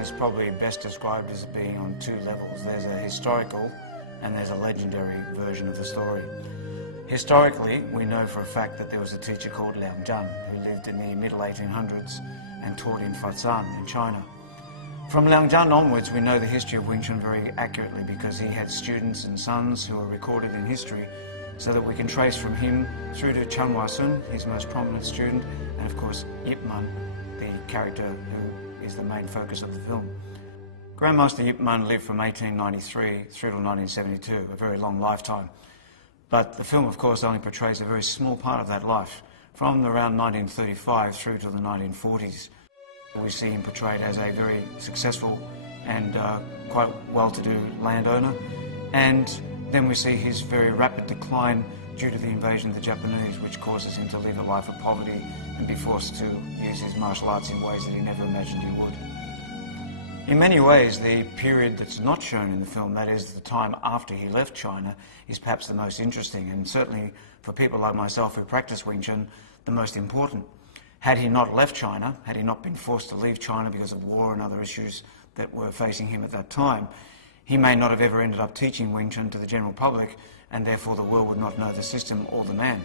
is probably best described as being on two levels. There's a historical and there's a legendary version of the story. Historically, we know for a fact that there was a teacher called Liang Zhan who lived in the middle 1800s and taught in Fuzhou in China. From Liang Zhan onwards, we know the history of Wing Chun very accurately because he had students and sons who are recorded in history, so that we can trace from him through to Chen Hua-sun, his most prominent student, and of course Ip Man, the character who is the main focus of the film. Grandmaster Ip Man lived from 1893 through to 1972, a very long lifetime. But the film, of course, only portrays a very small part of that life, from around 1935 through to the 1940s. We see him portrayed as a very successful and quite well-to-do landowner, and then we see his very rapid decline due to the invasion of the Japanese, which causes him to live a life of poverty and be forced to use his martial arts in ways that he never imagined he would. In many ways, the period that's not shown in the film, that is the time after he left China, is perhaps the most interesting, and certainly for people like myself who practice Wing Chun, the most important. Had he not left China, had he not been forced to leave China because of war and other issues that were facing him at that time, he may not have ever ended up teaching Wing Chun to the general public, and therefore the world would not know the system or the man.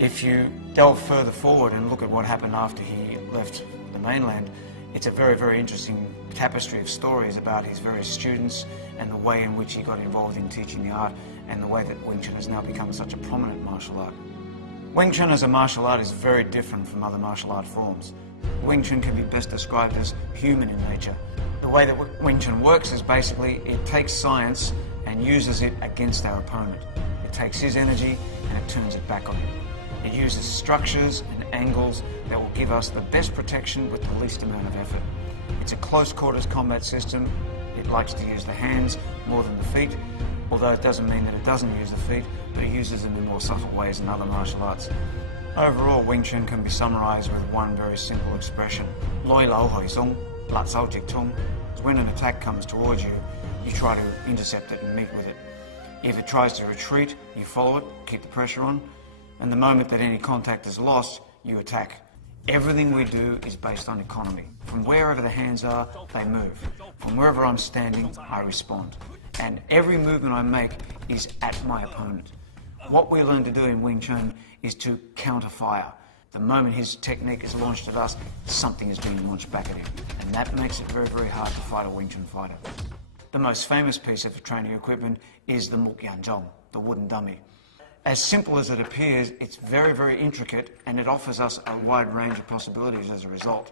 If you delve further forward and look at what happened after he left the mainland, it's a very, very interesting tapestry of stories about his various students and the way in which he got involved in teaching the art and the way that Wing Chun has now become such a prominent martial art. Wing Chun as a martial art is very different from other martial art forms. Wing Chun can be best described as human in nature. The way that Wing Chun works is basically it takes science and uses it against our opponent. It takes his energy and it turns it back on him. It uses structures and angles that will give us the best protection with the least amount of effort. It's a close quarters combat system. It likes to use the hands more than the feet, although it doesn't mean that it doesn't use the feet, but it uses them in more subtle ways than other martial arts. Overall, Wing Chun can be summarized with one very simple expression: Loi Lao Hoi Song, Lat Sao Jik Tung. When an attack comes towards you, you try to intercept it and meet with it. If it tries to retreat, you follow it, keep the pressure on, and the moment that any contact is lost, you attack. Everything we do is based on economy. From wherever the hands are, they move. From wherever I'm standing, I respond. And every movement I make is at my opponent. What we learn to do in Wing Chun is to counter fire. The moment his technique is launched at us, something is being launched back at him. And that makes it very, very hard to fight a Wing Chun fighter. The most famous piece of training equipment is the Muk Yan Zhong, the wooden dummy. As simple as it appears, it's very, very intricate, and it offers us a wide range of possibilities as a result.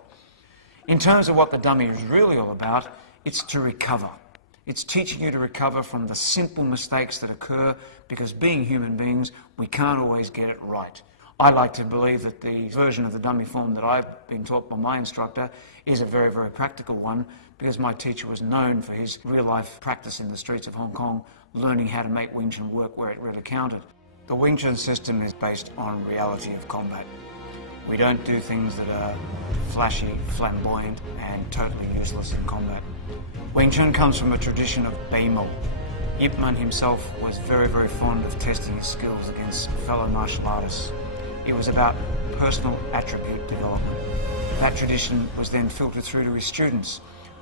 In terms of what the dummy is really all about, it's to recover. It's teaching you to recover from the simple mistakes that occur, because being human beings, we can't always get it right. I like to believe that the version of the dummy form that I've been taught by my instructor is a very, very practical one, because my teacher was known for his real-life practice in the streets of Hong Kong, learning how to make Wing Chun work where it really counted. The Wing Chun system is based on reality of combat. We don't do things that are flashy, flamboyant, and totally useless in combat. Wing Chun comes from a tradition of Beimo. Ip Man himself was very, very fond of testing his skills against fellow martial artists. It was about personal attribute development. That tradition was then filtered through to his students.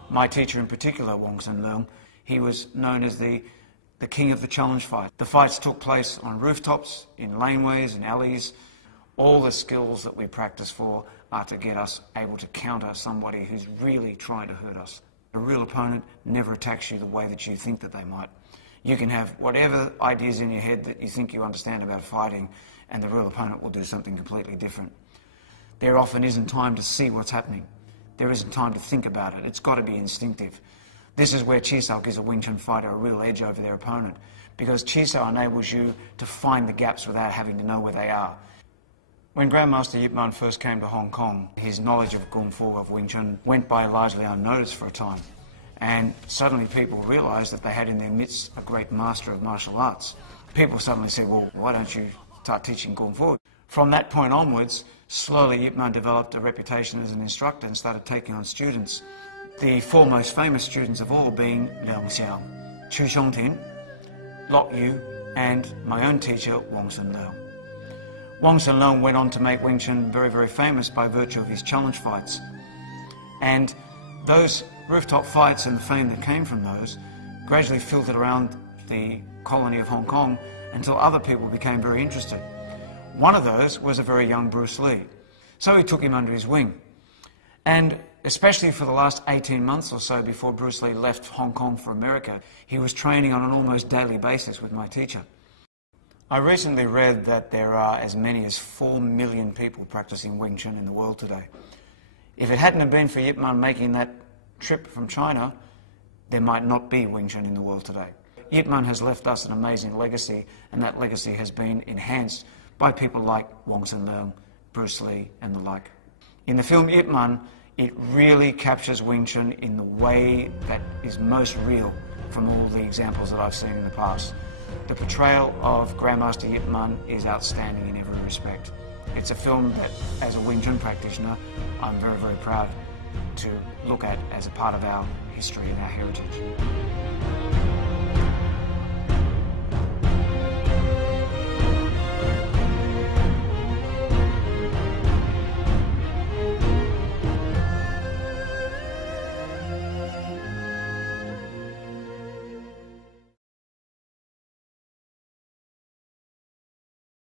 My teacher in particular, Wong Sun Leung, he was known as the king of the challenge fight. The fights took place on rooftops, in laneways and alleys. All the skills that we practice for are to get us able to counter somebody who's really trying to hurt us. A real opponent never attacks you the way that you think that they might. You can have whatever ideas in your head that you think you understand about fighting, and the real opponent will do something completely different. There often isn't time to see what's happening. There isn't time to think about it. It's got to be instinctive. This is where Chi Sao gives a Wing Chun fighter a real edge over their opponent, because Chi Sao enables you to find the gaps without having to know where they are. When Grandmaster Ip Man first came to Hong Kong, his knowledge of Kung Fu, of Wing Chun, went by largely unnoticed for a time. And suddenly people realised that they had in their midst a great master of martial arts. People suddenly said, well, why don't you start teaching Kung Fu? From that point onwards, slowly Ip Man developed a reputation as an instructor and started taking on students. The four most famous students of all being Liang Xiao, Chu Xiongtin, Lok Yu, and my own teacher, Wong Sun Leung. Wong Sun Leung went on to make Wing Chun very, very famous by virtue of his challenge fights. And those Rooftop fights and the fame that came from those gradually filtered around the colony of Hong Kong until other people became very interested. One of those was a very young Bruce Lee. So he took him under his wing. And especially for the last 18 months or so before Bruce Lee left Hong Kong for America, he was training on an almost daily basis with my teacher. I recently read that there are as many as 4 million people practicing Wing Chun in the world today. If it hadn't have been for Ip Man making that trip from China, there might not be Wing Chun in the world today. Ip Man has left us an amazing legacy, and that legacy has been enhanced by people like Wong Sun Leung, Bruce Lee and the like. In the film Ip Man, it really captures Wing Chun in the way that is most real from all the examples that I've seen in the past. The portrayal of Grandmaster Ip Man is outstanding in every respect. It's a film that, as a Wing Chun practitioner, I'm very, very proud to look at as a part of our history and our heritage.